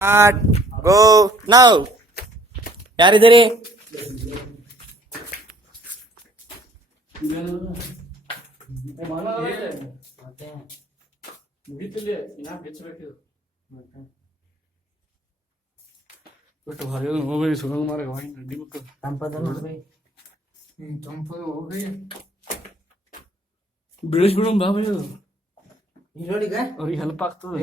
Start go now. ಯಾರಿದ್ದೀರಿ? ಬಿಡಿಸ್ಬಿಡು ಬಾ by, ಅವ್ರಿಗೆ help ಆಗ್ತದೆ.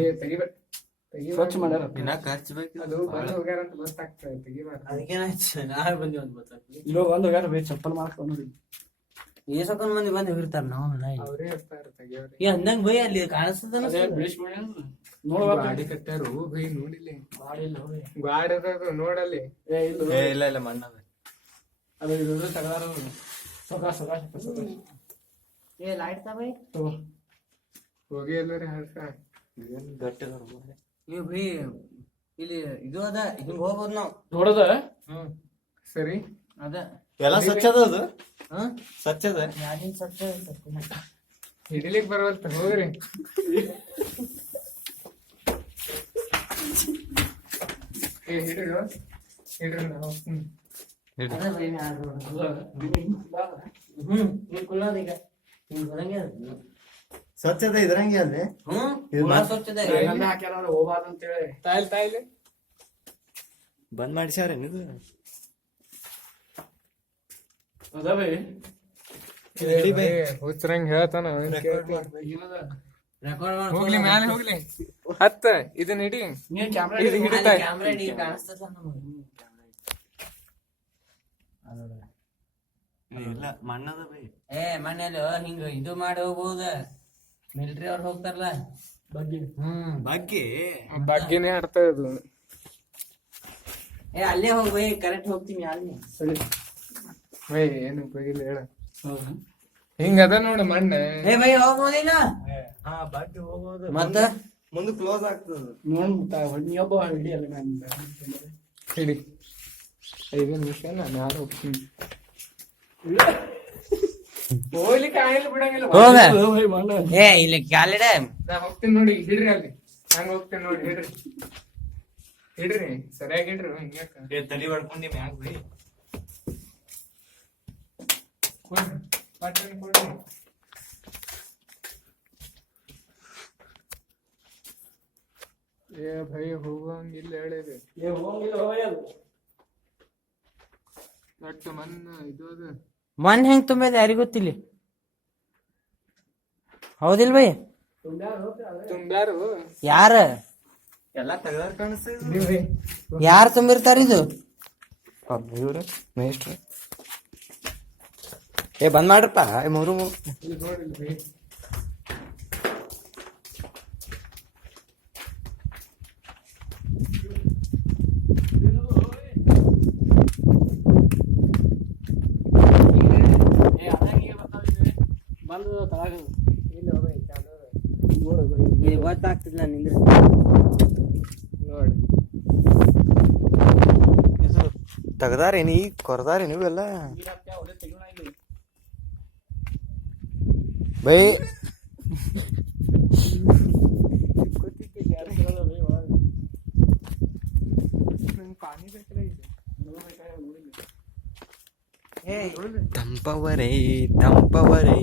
ಸ್ವಚ್ಛ ಮಾಡ್ಯಾರ. ಖರ್ಚು ಬೇಕು. ಅದು ಬಂದು ಹೋಗ್ಯಾರ ಅಂತ ಗೊತ್ತಾಗ್ತದೆ, ತೆಗಿಬಾರ್ದು. ಅದಕ್ಕೇನಾಯ್ತು, ನಾವೇ ಬಂದಿವಿ ಅಂತ ಗೊತ್ತಾಗ್ತದೆ. ಇಲ್ಲೋ ಬಂದು ಹೋಗ್ಯಾರ ಬೈ, ಚಪ್ಪಲ್ ಮಾಡ್ಕೊಂಡು ನೋಡಿ. ಏಸಕೊಂಡ್ ಮಂದಿ ಬಂದು ಹೋಗಿರ್ತಾರ. ನಾವು ಅವರೇ ಇರ್ತಾರೆ ತೆಗಿಯೋರು. ಅಂದಂಗ ಬೈ ಅಲ್ಲಿ ಕಾಣಿಸ್ತದ. ಬಿಡಿಸ್ಬಿಡಿ ನೋಡ್ಬೇಕು. ಗಾಡಿ ಕಟ್ಟಾರು ಬೈ, ನೋಡಿಲ್ಲ ಮಾಡಿಲ್ಲ ಗಾಡಿ ಅದ ನೋಡಲ್ಲಿ. ಇಲ್ಲ ಇಲ್ಲ ಮಣ್ಣದ ಅದು ಇದು ತಗದಾರ. ಸೊಕಾಶ ಲೈಟ್ ತಾ ಬೈ ಹೋಗಿ ಎಲ್ಲರಿ ಹರ್ಕ ಗಟ್ಟಿ ಬೈ. ಇಲ್ಲಿ ಇದು ಅದ, ಹಿಂಗ್ ಹೋಗ್ಬೋದು ನಾವ್. ನೋಡದ ಸರಿ. ಅದ ಎಲ್ಲ ಸ್ವಚ್ಛ ಅದ, ಅದು ಸ್ವಚ್ಛ ಅದ. ಯಾರಿನ ಸ್ವಚ್ಛ ಹಿಡಿಲಿಕ್ ಬರವಲ್ತ, ಹೋಗ್ರಿ. ಹಿಡ್ರಿ ನಾವು. ಅದ ಬೈ ಹಿಂಗ್ ಕುಳ್ಳೋದೀಗ ಹಿಂಗ್ ಬರಂಗೆ ಅದ. ಸ್ವಚ್ಛತೆ ಇದ್ರಂಗೆ ಅಲ್ರಿ. ಸ್ವಚ್ಛತೆ ಹಾಕ್ಯಾರ ಹೋಗ್ಬಾರ್ದು ಅಂತೇಳಿ ತಾಯಿಲಿ ಬಂದ್ ಮಾಡಿಸ್ಯಾರ ಇದು. ಅದ ಬೈ. ಹುಚ್ಚರಂಗ್ ಹೇಳ್ತಾನ. ರೆಕಾರ್ಡ್ ಹೋಗ್ಲಿ ಮ್ಯಾಲೆ ಹೋಗ್ಲಿ. ಹತ್ತ ಇದನ್ನ ಹಿಡಿ. ನೀನ್ ಕ್ಯಾಮ್ರಾ ಇದು ಹಿಡಿತಾ ಕ್ಯಾಮ್ರಾ ಕಾಣಿಸ್ತದ. ಇಲ್ಲ ಮಣ್ಣದ ಬೈ. ಮನೇಲಿ ಹಿಂಗ ಇದು ಮಾಡಿ ಹೋಗ್ಬೋದ. ಮಿಲಿಟರಿ ಅವ್ರು ಹೋಗ್ತಾರಲ್ಲ ಬಗ್ಗೆ. ಬಗ್ಗೆ ಬಗ್ಗೆನೇ ಆಡ್ತಾ ಇದು. ಅಲ್ಲೇ ಹೋಗ್ ಬೈ, ಕರೆಕ್ಟ್ ಹೋಗ್ತೀನಿ ಅಲ್ಲಿ. ಸರಿ ಬೈ ಏನು ಬೈಲ್ ಹೇಳ. ಹಿಂಗ ಅದ ನೋಡಿ ಮಣ್ಣು. ಬೈ ಹೋಗ್ಬೋದಿಲ್ಲ ಬಗ್ಗೆ ಹೋಗೋದು. ಮತ್ತ ಮುಂದೆ ಕ್ಲೋಸ್ ಆಗ್ತದ. ನೋಡ್ ನೀವೊಬ್ಬ ಹಿಡಿಯಲ್ಲ ನಾನು ಹಿಡಿ. 5 ನಿಮಿಷ ನಾನು ಯಾರು ಹೋಗ್ತೀನಿ. ಹೋಗ್ಲಿಕ್ಕೆ ಆಗಿಲ್ಲ ಬಿಡಂಗಿಲ್ಲ. ಹೋಗ ಇಲ್ಲಿ ಕಾಲಿಡ. ನಾ ಹೋಗ್ತೀನಿ ನೋಡಿ, ಹಿಡ್ರಿ ಅಲ್ಲಿ. ಹಂಗ ಹೋಗ್ತೀನಿ ನೋಡಿ, ಹಿಡ್ರಿ ಸರಿಯಾಗಿ ಹಿಡ್ರಿ. ಹಿಂಗ್ಯಾಕ ತಲೆ ಹೊಡ್ಕೊಂಡಿ ಮ್ಯಾಗ ಬೈ. ಕೊಡ್ರಿ. ಭಯ ಹೋಗಂಗಿಲ್ಲ ಹೇಳಿದೆ. ದೊಡ್ಡ ಮಣ್ಣು ಇದು ಅದ. ಮನ್ ಹೆಂಗ್ ತುಂಬೇದ ಯಾರಿಗ ಗೊತ್ತಿಲ್ಲ. ಹೌದಿಲ್ ಬೈ? ತುಂಬ್ಯಾರು ಯಾರ ಎಲ್ಲ ತೆಗ್ದಾರ ಕಾಣಿಸ್ತದ. ಯಾರು ತುಂಬಿರ್ತಾರ ಇದು? ಇವ್ರು ಮೇಷ್ಟ್ರು. ಬಂದ್ ಮಾಡ್ರಪ್ಪ. ಮೂರು ನೋಡಿಲ್ರಿ. ಬಂದು ತಳಗ ಇಲ್ಲ ಬೈ, ಚಾಲು ಅದ. ನೋಡು ಬೈ. ಇಲ್ಲಿ ಗೊತ್ತಾಗ್ತಿಲ್ಲ ನಿಂದ್ರ. ನೋಡಿ ತೆಗ್ದಾರೇನು ಈಗ ಕೊರ್ದಾರೇನು ಇವೆಲ್ಲ ಬೈ. ಪಾನಿ ಬೇಕಲ್ಲ ಇದೆ. ತಂಪವರೇ ತಂಪವರೇ